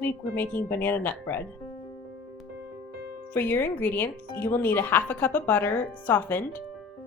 week we're making banana nut bread. For your ingredients, you will need a half a cup of butter softened,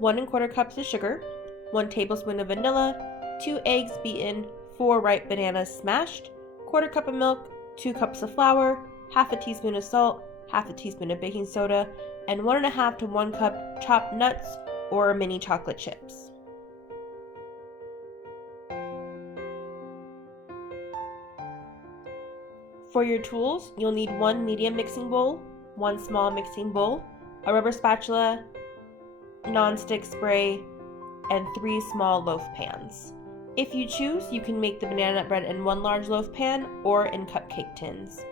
1 1/4 cups of sugar, 1 tablespoon of vanilla, 2 eggs beaten, 4 ripe bananas smashed, 1/4 cup of milk, 2 cups of flour, half a teaspoon of salt, half a teaspoon of baking soda, and 1 1/2 to 1 cup chopped nuts or mini chocolate chips. For your tools, you'll need 1 medium mixing bowl, 1 small mixing bowl, a rubber spatula, non-stick spray, and 3 small loaf pans. If you choose, you can make the banana nut bread in 1 large loaf pan or in cupcake tins.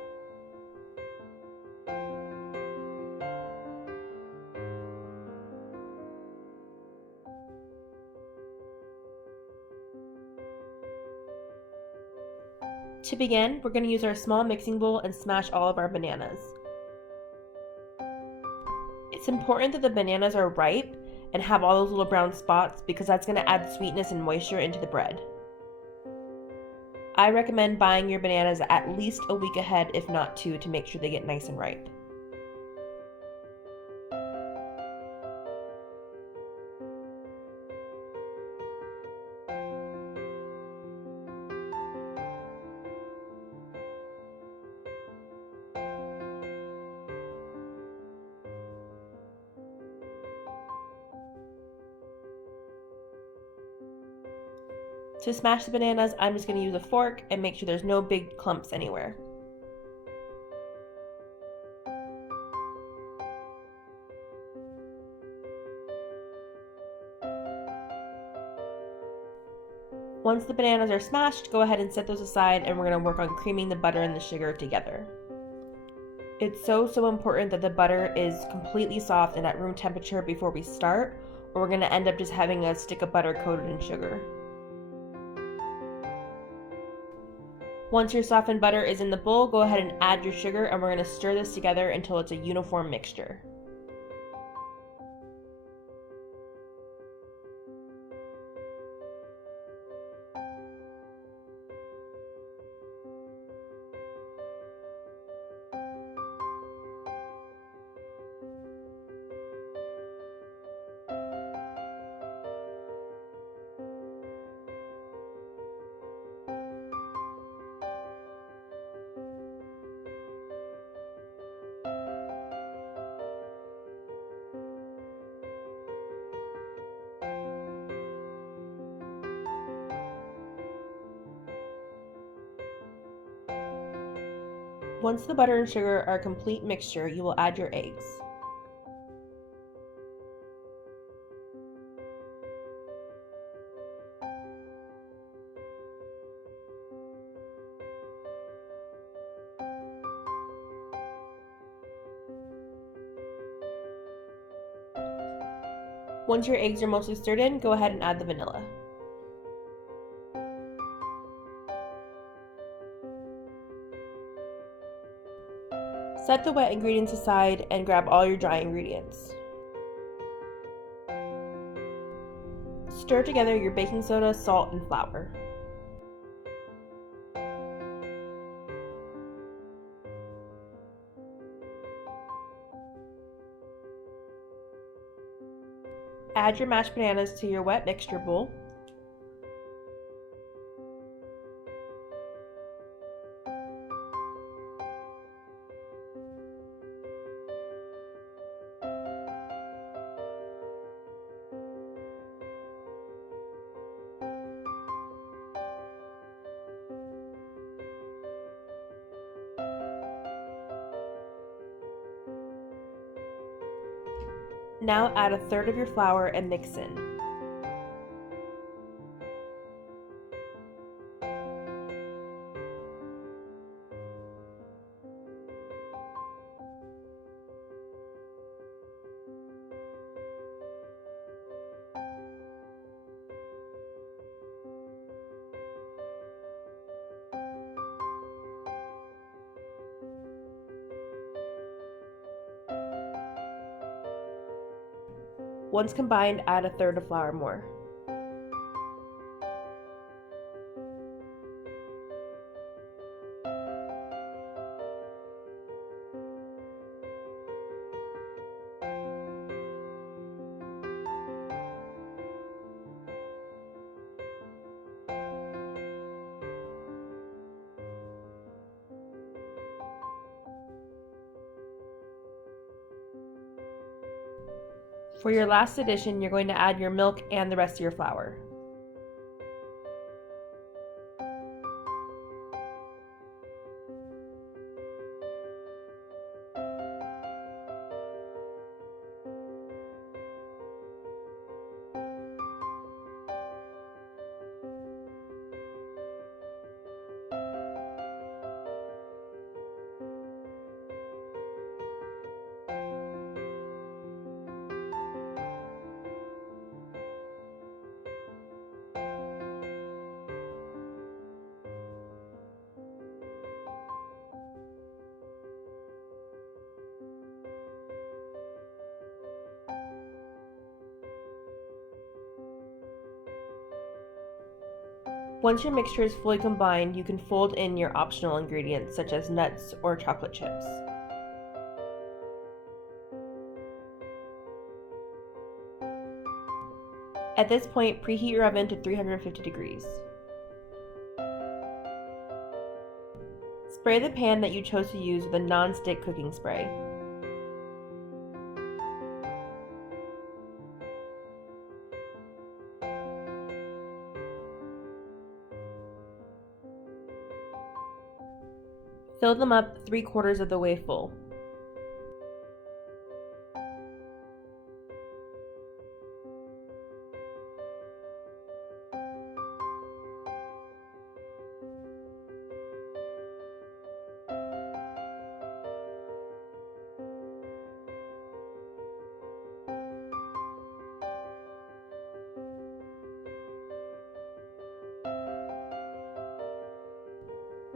To begin, we're going to use our small mixing bowl and smash all of our bananas. It's important that the bananas are ripe and have all those little brown spots because that's going to add sweetness and moisture into the bread. I recommend buying your bananas at least a week ahead, if not 2, to make sure they get nice and ripe. To smash the bananas, I'm just going to use a fork and make sure there's no big clumps anywhere. Once the bananas are smashed, go ahead and set those aside, and we're going to work on creaming the butter and the sugar together. It's so important that the butter is completely soft and at room temperature before we start, or we're going to end up just having a stick of butter coated in sugar. Once your softened butter is in the bowl, go ahead and add your sugar, and we're going to stir this together until it's a uniform mixture. Once the butter and sugar are a complete mixture, you will add your eggs. Once your eggs are mostly stirred in, go ahead and add the vanilla. Set the wet ingredients aside and grab all your dry ingredients. Stir together your baking soda, salt, and flour. Add your mashed bananas to your wet mixture bowl. Now add 1/3 of your flour and mix in. Once combined, add 1/3 of flour more. For your last addition, you're going to add your milk and the rest of your flour. Once your mixture is fully combined, you can fold in your optional ingredients such as nuts or chocolate chips. At this point, preheat your oven to 350 degrees. Spray the pan that you chose to use with a non-stick cooking spray. Fill them up 3/4 of the way full.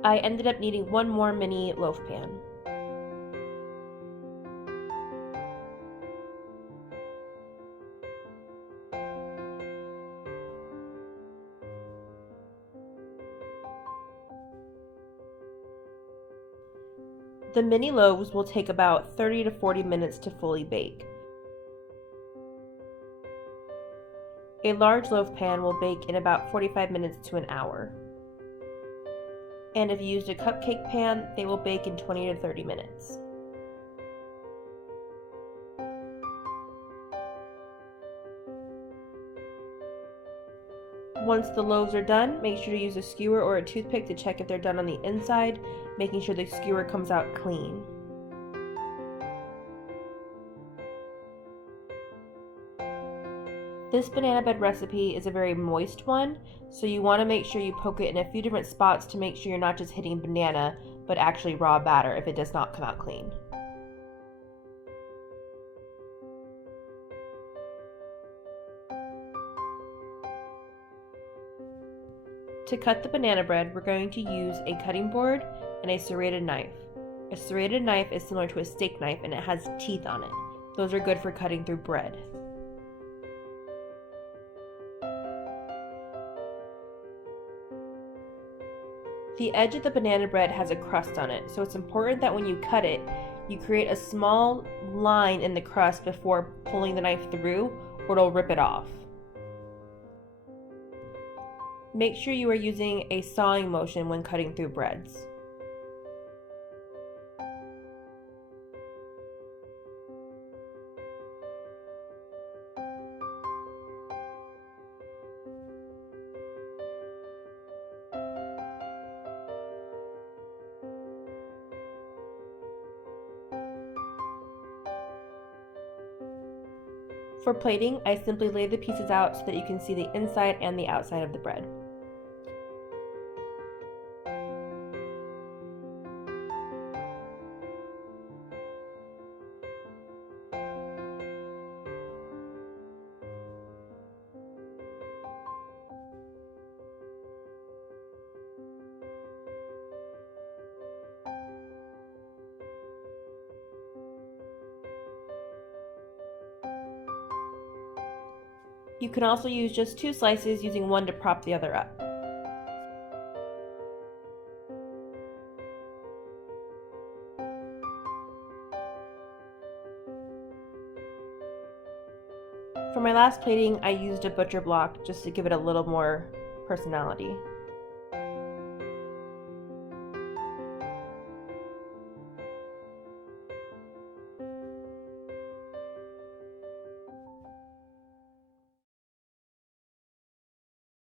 I ended up needing one more mini loaf pan. The mini loaves will take about 30 to 40 minutes to fully bake. A large loaf pan will bake in about 45 minutes to an hour. And if you used a cupcake pan, they will bake in 20 to 30 minutes. Once the loaves are done, make sure to use a skewer or a toothpick to check if they're done on the inside, making sure the skewer comes out clean. This banana bread recipe is a very moist one, so you want to make sure you poke it in a few different spots to make sure you're not just hitting banana, but actually raw batter if it does not come out clean. To cut the banana bread, we're going to use a cutting board and a serrated knife. A serrated knife is similar to a steak knife and it has teeth on it. Those are good for cutting through bread. The edge of the banana bread has a crust on it, so it's important that when you cut it, you create a small line in the crust before pulling the knife through, or it'll rip it off. Make sure you are using a sawing motion when cutting through breads. For plating, I simply lay the pieces out so that you can see the inside and the outside of the bread. You can also use just 2 slices, using one to prop the other up. For my last plating, I used a butcher block just to give it a little more personality.